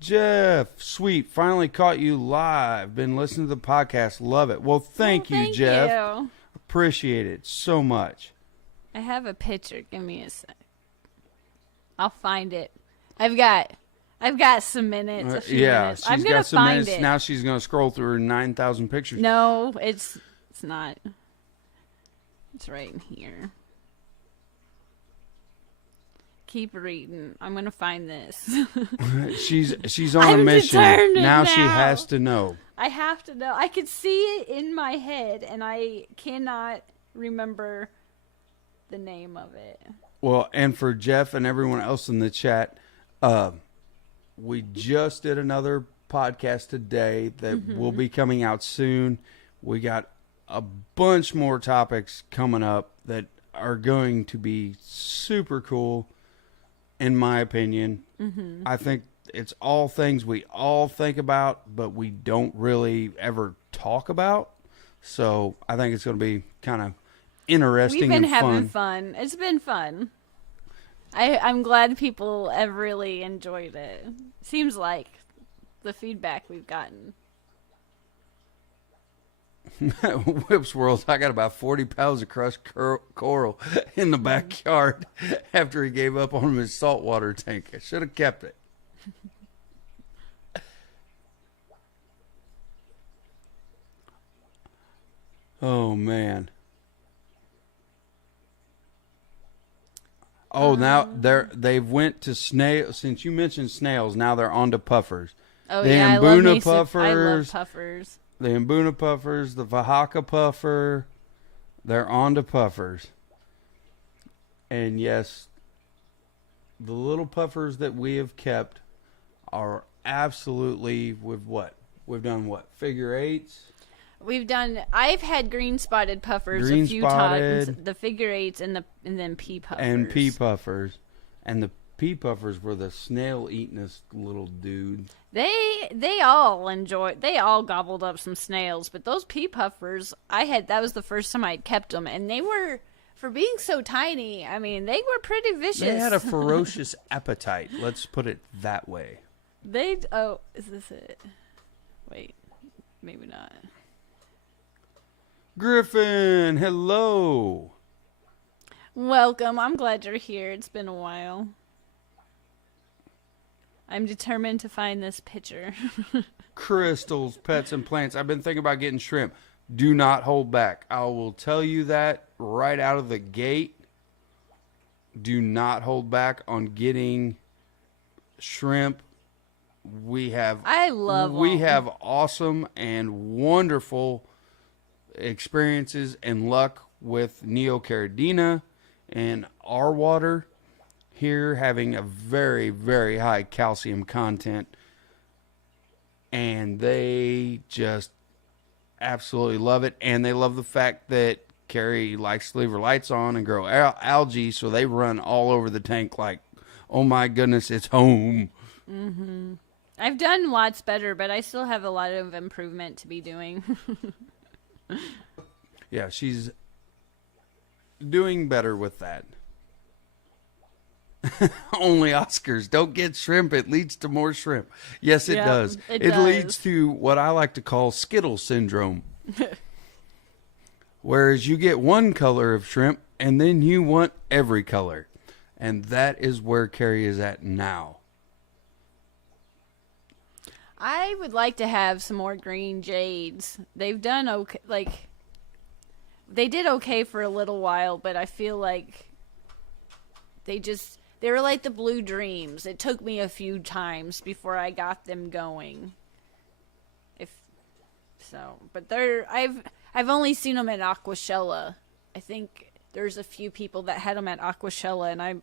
Jeff, sweet, finally caught you live. Been listening to the podcast. Love it. Well, thank you, Jeff. You. Appreciate it so much. I have a picture. Give me a sec. I'll find it. I've got some minutes. A few minutes. I'm gonna got some find minutes. it. Now she's gonna scroll through her 9,000 pictures. No, it's not. It's right in here. Keep reading. I'm gonna find this. she's on a mission. Now she has to know. I have to know. I could see it in my head, and I cannot remember the name of it. Well, and for Jeff and everyone else in the chat, we just did another podcast today that will be coming out soon. We got a bunch more topics coming up that are going to be super cool, in my opinion. I think it's all things we all think about, but we don't really ever talk about. So I think it's going to be kind of interesting and fun. We've been having fun. It's been fun. I'm glad people have really enjoyed it. Seems like the feedback we've gotten. Whips World, I got about 40 pounds of crushed coral in the backyard after he gave up on his saltwater tank. I should have kept it. Oh, man. Oh, now they've went to snail. Since you mentioned snails, now they're on to puffers. Oh, the yeah, Mbuna puffers. I love puffers. The Mbuna puffers, the Vahaka puffer, they're on to puffers. And yes, the little puffers that we have kept are absolutely we've done figure eights. I've had green spotted puffers a few times. The figure eights and then pea puffers. And pea puffers. And the pea puffers were the snail eatingest little dude. They all gobbled up some snails, but those pea puffers, that was the first time I'd kept them, and they were, for being so tiny, I mean, they were pretty vicious. They had a ferocious appetite. Let's put it that way. Is this it? Wait, maybe not. Griffin, hello. Welcome. I'm glad you're here. It's been a while. I'm determined to find this picture. Crystals, pets, and plants. I've been thinking about getting shrimp. Do not hold back. I will tell you that right out of the gate. Do not hold back on getting shrimp. We have awesome and wonderful experiences and luck with Neocaridina and our water here having a very, very high calcium content, and they just absolutely love it. And they love the fact that Kerri likes to leave her lights on and grow algae, so they run all over the tank like, oh my goodness, it's home. Mm-hmm. I've done lots better, but I still have a lot of improvement to be doing. Yeah, she's doing better with that. Only Oscars. Don't get shrimp. It leads to more shrimp. Yes, it does. It It does. leads to what I like to call Skittle syndrome. Whereas you get one color of shrimp and then you want every color. And that is where Kerri is at now. I would like to have some more green jades. They've done okay. Like, they did okay for a little while, but I feel like they were like the blue dreams. It took me a few times before I got them going. But I've only seen them at Aquashella. I think there's a few people that had them at Aquashella, and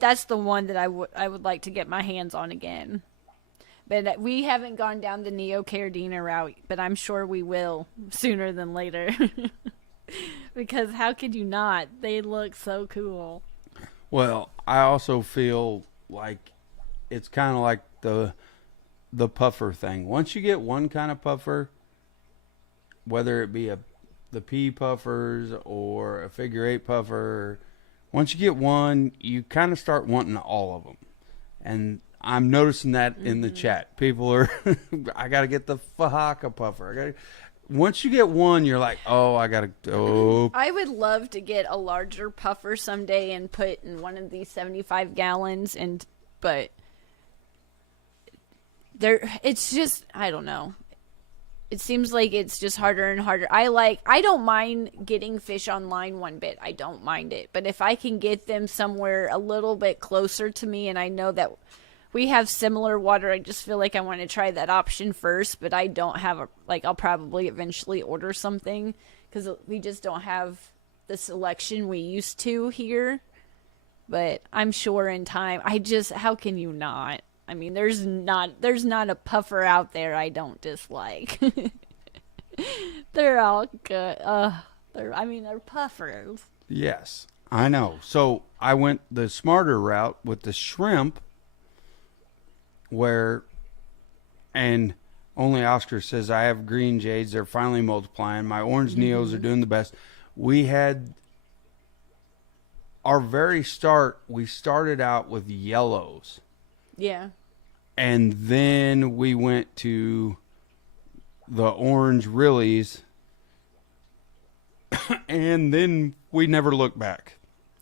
that's the one that I would like to get my hands on again. But we haven't gone down the Neocaridina route, but I'm sure we will sooner than later. Because how could you not? They look so cool. Well, I also feel like it's kind of like the puffer thing. Once you get one kind of puffer, whether it be the pea puffers or a figure eight puffer, once you get one, you kind of start wanting all of them. And I'm noticing that in the chat. People are, I got to get the Fahaka puffer. Once you get one, you're like, oh, I got to, oh. I would love to get a larger puffer someday and put in one of these 75 gallons, but it's just, I don't know. It seems like it's just harder and harder. I don't mind getting fish online one bit. I don't mind it. But if I can get them somewhere a little bit closer to me, and I know that we have similar water, I just feel like I want to try that option first, but I don't have I'll probably eventually order something because we just don't have the selection we used to here. But I'm sure in time, how can you not? I mean, there's not a puffer out there I don't dislike. They're all good. They're puffers. Yes, I know. So I went the smarter route with the shrimp, and only Oscar says, I have green jades. They're finally multiplying. My orange neos are doing the best. We had our very start, we started out with yellows. Yeah. And then we went to the orange Rillies. And then we never looked back.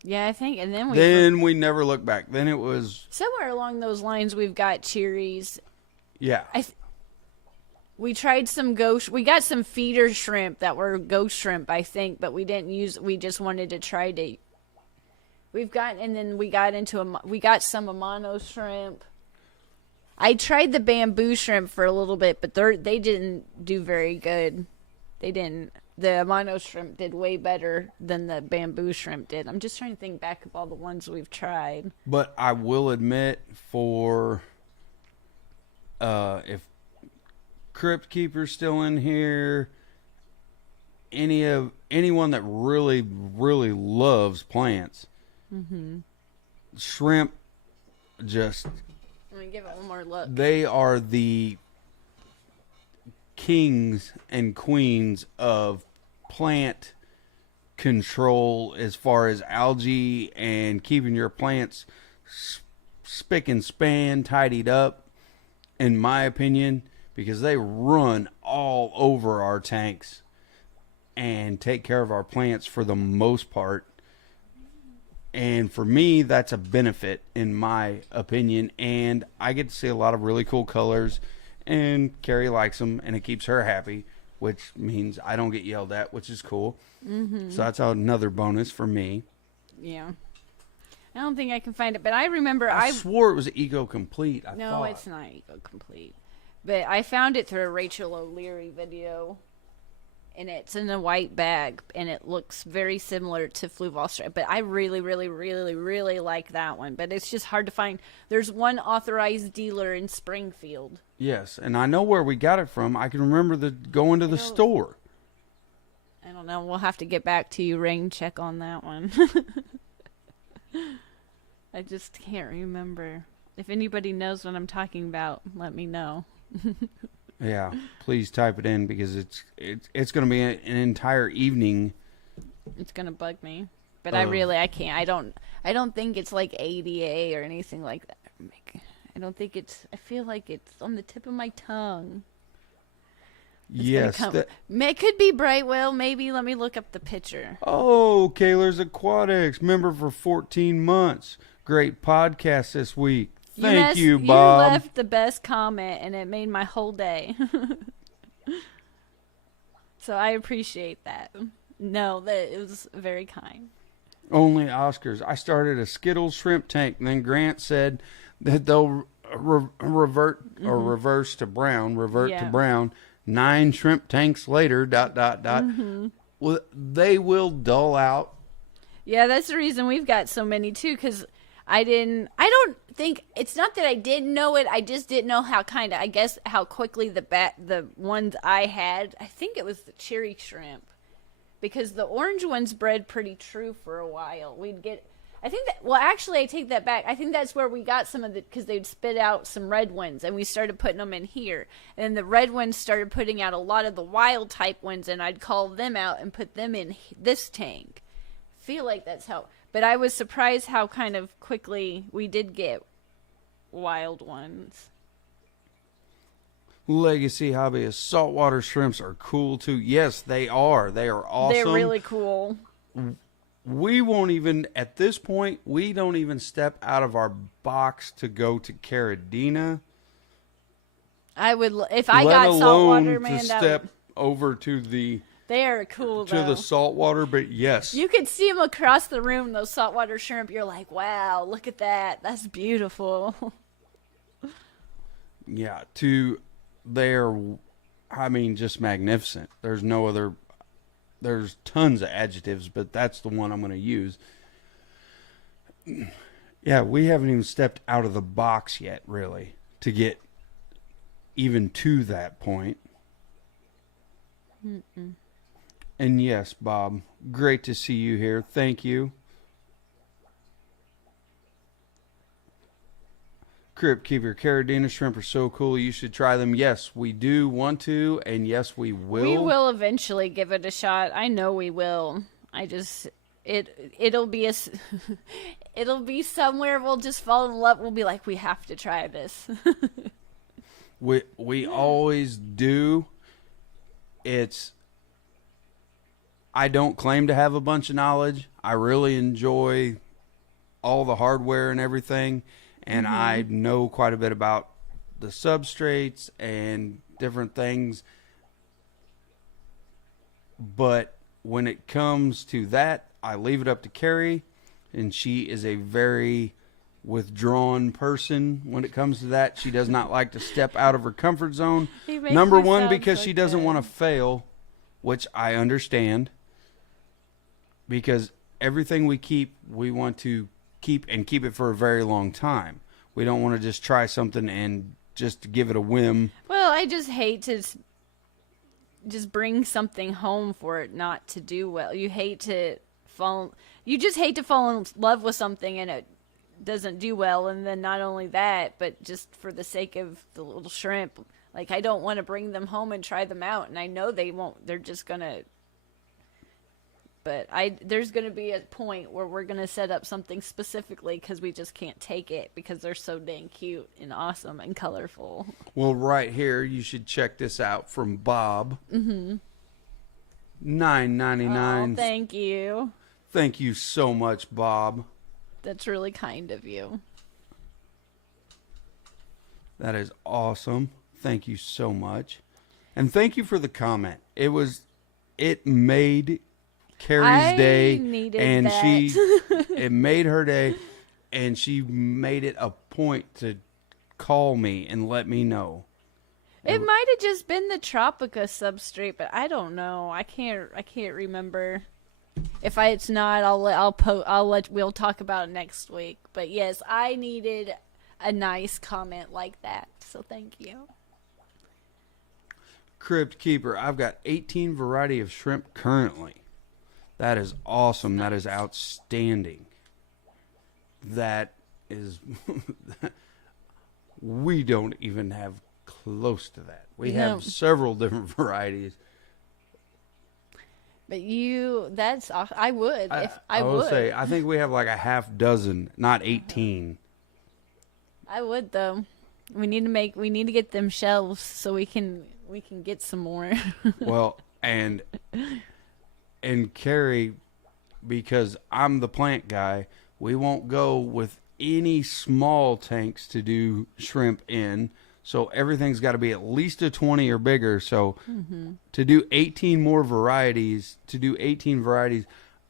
Yeah, I think, and then we never looked back. Then it was somewhere along those lines. We've got cherries. Yeah. We tried some we got some feeder shrimp that were ghost shrimp, I think, but we just wanted to try to. We got some Amano shrimp. I tried the bamboo shrimp for a little bit, but they didn't do very good. They didn't. The Amano shrimp did way better than the bamboo shrimp did. I'm just trying to think back of all the ones we've tried. But I will admit, for if Crypt Keeper's still in here, anyone that really, really loves plants, shrimp just. Let me give it one more look. They are the kings and queens of plant control as far as algae and keeping your plants spick and span, tidied up, in my opinion, because they run all over our tanks and take care of our plants for the most part. And for me, that's a benefit in my opinion. And I get to see a lot of really cool colors. And Kerri likes them, and it keeps her happy, which means I don't get yelled at, which is cool. So that's another bonus for me. Yeah. I don't think I can find it, but I remember I swore it was Eco Complete. No, it's not Eco Complete. But I found it through a Rachel O'Leary video. and it's in a white bag, and it looks very similar to Fluval Stripe. But I really, really, really, really like that one. But it's just hard to find. There's one authorized dealer in Springfield. Yes, and I know where we got it from. I can remember going to the store. I don't know. We'll have to get back to you, rain check on that one. I just can't remember. If anybody knows what I'm talking about, let me know. Yeah, please type it in because it's going to be an entire evening. It's gonna bug me, but I can't. I don't think it's like ADA or anything like that. I don't think it's. I feel like it's on the tip of my tongue. Yes, It could be Brightwell. Maybe let me look up the picture. Oh, Kaylor's Aquatics, member for 14 months. Great podcast this week. Thank you, Bob. You left the best comment, and it made my whole day. So I appreciate that. No, that it was very kind. Only Oscars. I started a Skittles shrimp tank, and then Grant said that they'll revert or reverse to brown. To brown. 9 shrimp tanks later. ... Well, they will dull out. Yeah, that's the reason we've got so many too. Because I don't think it's not that I didn't know it. I just didn't know how how quickly the ones I had. I think it was the cherry shrimp. Because the orange ones bred pretty true for a while. Actually, I take that back. I think that's where we got some of because they'd spit out some red ones, and we started putting them in here. And the red ones started putting out a lot of the wild type ones, and I'd call them out and put them in this tank. Feel like that's how. But I was surprised how kind of quickly we did get wild ones. Legacy Hobbyist saltwater shrimps are cool too. Yes, they are. They are awesome. They're really cool. We won't even, at this point, we don't even step out of our box to go to Carradina. I would, if I got saltwater, man, to step over to the. They are cool, though. To the saltwater, but yes. You could see them across the room, those saltwater shrimp. You're like, wow, look at that. That's beautiful. Yeah, they're, just magnificent. There's no other. There's tons of adjectives, but that's the one I'm going to use. Yeah, we haven't even stepped out of the box yet, really, to get even to that point. Mm-mm. And yes, Bob, great to see you here. Thank you. Crypt Keeper, Carradina shrimp are so cool. You should try them. Yes, we do want to, and yes, we will. We will eventually give it a shot. I know we will. It'll be it'll be somewhere we'll just fall in love. We'll be like, we have to try this. we always do. I don't claim to have a bunch of knowledge. I really enjoy all the hardware and everything. And I know quite a bit about the substrates and different things. But when it comes to that, I leave it up to Kerri. And she is a very withdrawn person when it comes to that. She does not like to step out of her comfort zone. Number one, because she doesn't want to fail, which I understand. Because everything we keep, we want to keep it for a very long time. We don't want to just try something and just give it a whim. Well, I just hate to just bring something home for it not to do well. You just hate to fall in love with something and it doesn't do well, and then not only that, but just for the sake of the little shrimp, like I don't want to bring them home and try them out, and I know they won't. They're just gonna. But there's going to be a point where we're going to set up something specifically because we just can't take it because they're so dang cute and awesome and colorful. Well, right here, you should check this out from Bob. $9.99. Oh, thank you. Thank you so much, Bob. That's really kind of you. That is awesome. Thank you so much. And thank you for the comment. It made Kerri's day, and it made her day, and she made it a point to call me and let me know. It might have just been the Tropica substrate, but I don't know. I can't remember. If it's not, we'll talk about it next week. But yes, I needed a nice comment like that. So thank you. Crypt Keeper, I've got 18 variety of shrimp currently. That is awesome. That is outstanding. That is we don't even have close to that. We have several different varieties. But I would. I will would say, I think we have like a half dozen, not 18. I would though. We need to get them shelves so we can get some more. Well, and Kerri, because I'm the plant guy, we won't go with any small tanks to do shrimp in. So everything's got to be at least a 20 or bigger. So to do 18 varieties,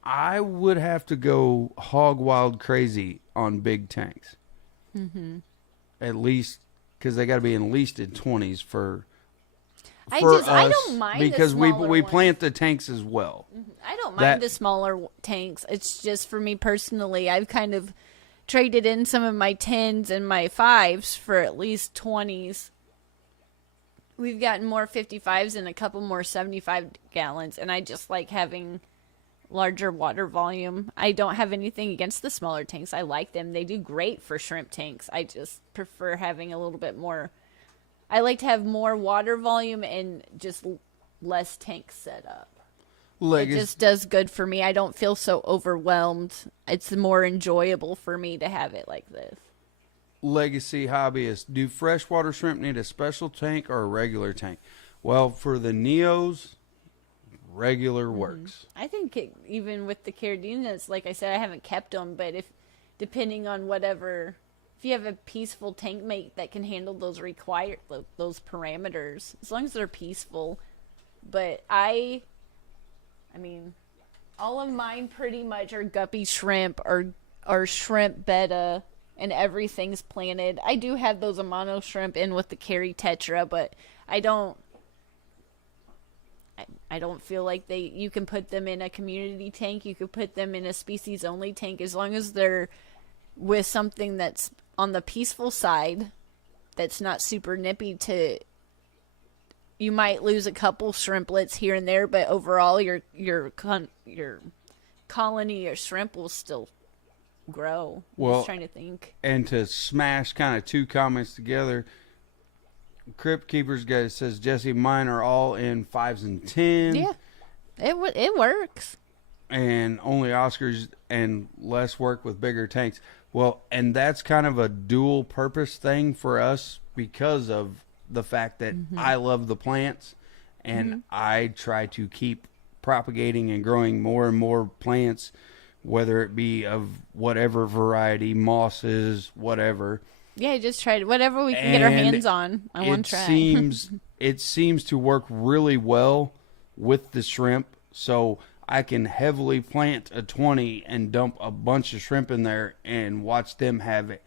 I would have to go hog wild crazy on big tanks. At least, because they got to be at least in 20s for I us, don't mind because the we smaller plant the tanks as well. I don't mind the smaller tanks. It's just for me personally, I've kind of traded in some of my 10s and my 5s for at least 20s. We've gotten more 55s and a couple more 75 gallons, and I just like having larger water volume. I don't have anything against the smaller tanks. I like them. They do great for shrimp tanks. I just prefer having a little bit more. I like to have more water volume and just less tanks set up. It just does good for me. I don't feel so overwhelmed. It's more enjoyable for me to have it like this. Legacy hobbyist, do freshwater shrimp need a special tank or a regular tank? Well, for the Neos, regular works. I think even with the Cardinas, like I said, I haven't kept them, but depending on whatever, if you have a peaceful tank mate that can handle those parameters, as long as they're peaceful. But I mean, all of mine pretty much are guppy shrimp or shrimp betta, and everything's planted. I do have those Amano shrimp in with the Kerri Tetra, but I don't feel like you can put them in a community tank. You could put them in a species only tank as long as they're with something that's on the peaceful side, that's not super nippy to. You might lose a couple shrimplets here and there, but overall your colony of shrimp will still grow. Well, I'm just trying to think. And to smash kind of two comments together, Crypt Keepers guy says, Jesse, mine are all in 5s and 10s. Yeah, it works. And only Oscars and less work with bigger tanks. Well, and that's kind of a dual purpose thing for us because of the fact that I love the plants and I try to keep propagating and growing more and more plants, whether it be of whatever variety, mosses, whatever. Yeah, just try whatever we can get our hands on. I want to try. It seems to work really well with the shrimp, so I can heavily plant a 20 and dump a bunch of shrimp in there and watch them have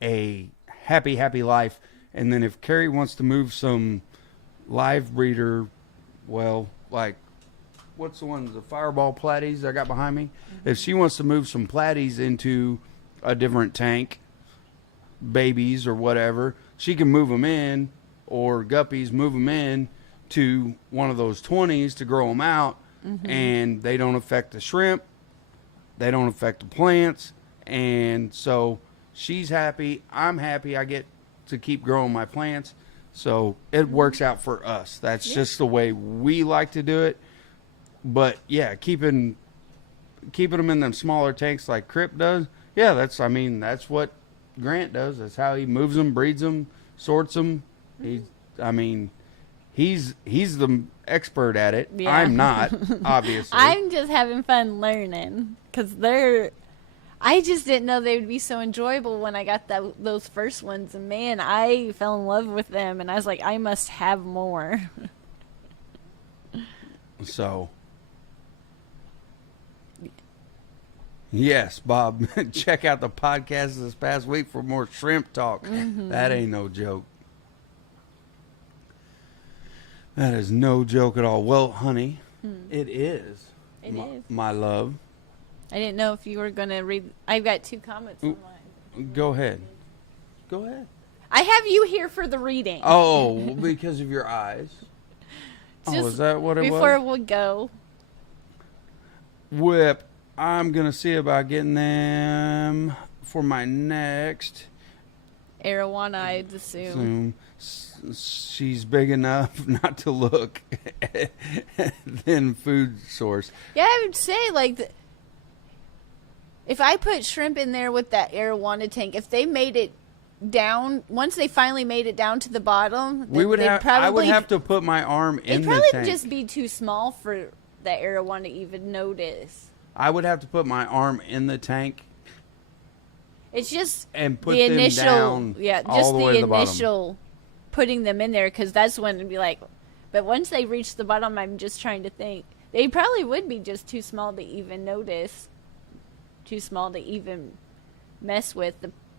a happy life. And then if Kerri wants to move some live breeder, well, like, what's the ones, the fireball platies I got behind me? If she wants to move some platies into a different tank, babies or whatever, she can move them in, or guppies, move them in to one of those 20s to grow them out, and they don't affect the shrimp, they don't affect the plants, and so she's happy, I'm happy, I get to keep growing my plants, so it works out for us. That's just the way we like to do it. But yeah, keeping them in them smaller tanks like Crypt does, yeah, that's what Grant does. That's how he moves them, breeds them, sorts them. He's the expert at it. Yeah. I'm not, obviously. I'm just having fun learning because I just didn't know they would be so enjoyable when I got those first ones. And man, I fell in love with them. And I was like, I must have more. So, yes, Bob, check out the podcast this past week for more shrimp talk. That ain't no joke. That is no joke at all. Well, honey, it is. It is. My love. I didn't know if you were going to read. I've got 2 comments on mine. Go ahead. Go ahead. I have you here for the reading. Oh, because of your eyes. Just is that what it was? Before we go. Whip, I'm going to see about getting them for my next Arowana, I'd assume. She's big enough not to look than food source. Yeah, I would say, like, if I put shrimp in there with that Arowana tank, if they made it down, once they finally made it down to the bottom, I would have to put my arm in the tank. It'd probably just be too small for the Arowana to even notice. I would have to put my arm in the tank. It's just and put the them initial, down just the way to the initial putting them in there, because that's when it'd be like. But once they reach the bottom, I'm just trying to think. They probably would be just too small to even notice, too small to even mess with.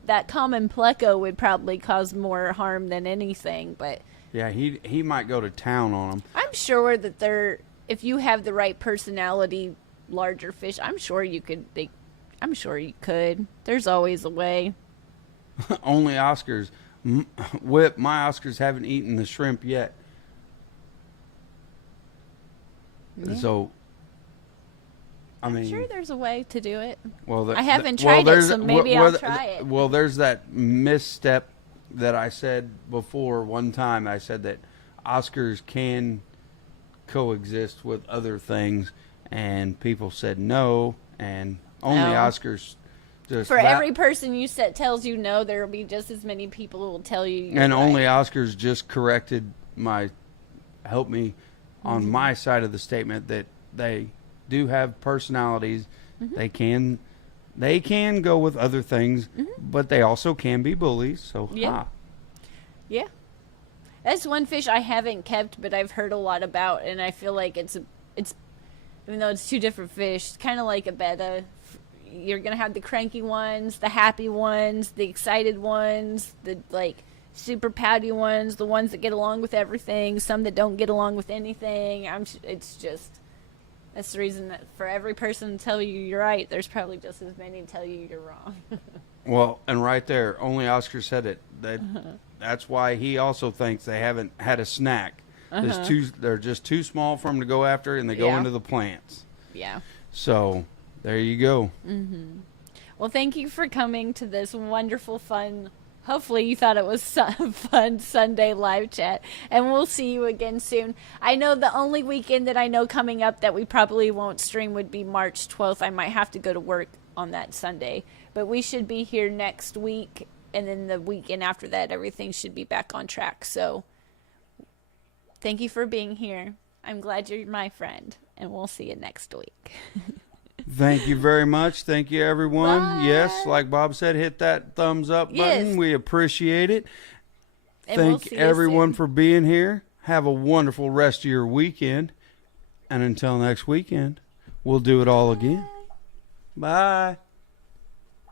That common pleco would probably cause more harm than anything. But yeah, he might go to town on them. I'm sure that if you have the right personality, larger fish, I'm sure you could. I'm sure you could. There's always a way. Only Oscars. Whip, my Oscars haven't eaten the shrimp yet. Yeah. So, I'm sure there's a way to do it. Well, I haven't tried it, so maybe I'll try it. Well, there's that misstep that I said before one time. I said that Oscars can coexist with other things, and people said no, and only Oscars. Every person you tells you no, there will be just as many people who will tell you. And only Oscars just helped me on my side of the statement that they do have personalities. Mm-hmm. They can go with other things, but they also can be bullies. So yeah. That's one fish I haven't kept, but I've heard a lot about, and I feel like it's even though it's 2 different fish, it's kind of like a betta. You're gonna have the cranky ones, the happy ones, the excited ones, the super pouty ones, the ones that get along with everything, some that don't get along with anything. It's just, that's the reason that for every person to tell you you're right, there's probably just as many to tell you you're wrong. Well, and right there, only Oscar said it. That's why he also thinks they haven't had a snack. They're just too small for them to go after, and they go into the plants. Yeah. So there you go. Mm-hmm. Well, thank you for coming to this wonderful, fun. Hopefully you thought it was fun Sunday live chat, and we'll see you again soon. I know the only weekend that I know coming up that we probably won't stream would be March 12th. I might have to go to work on that Sunday, but we should be here next week, and then the weekend after that, everything should be back on track. So thank you for being here. I'm glad you're my friend, and we'll see you next week. Thank you very much. Thank you, everyone. Bye. Yes, like Bob said, hit that thumbs up button. Yes. We appreciate it. And Thank everyone for being here. Have a wonderful rest of your weekend. And until next weekend, we'll do it all again. Bye.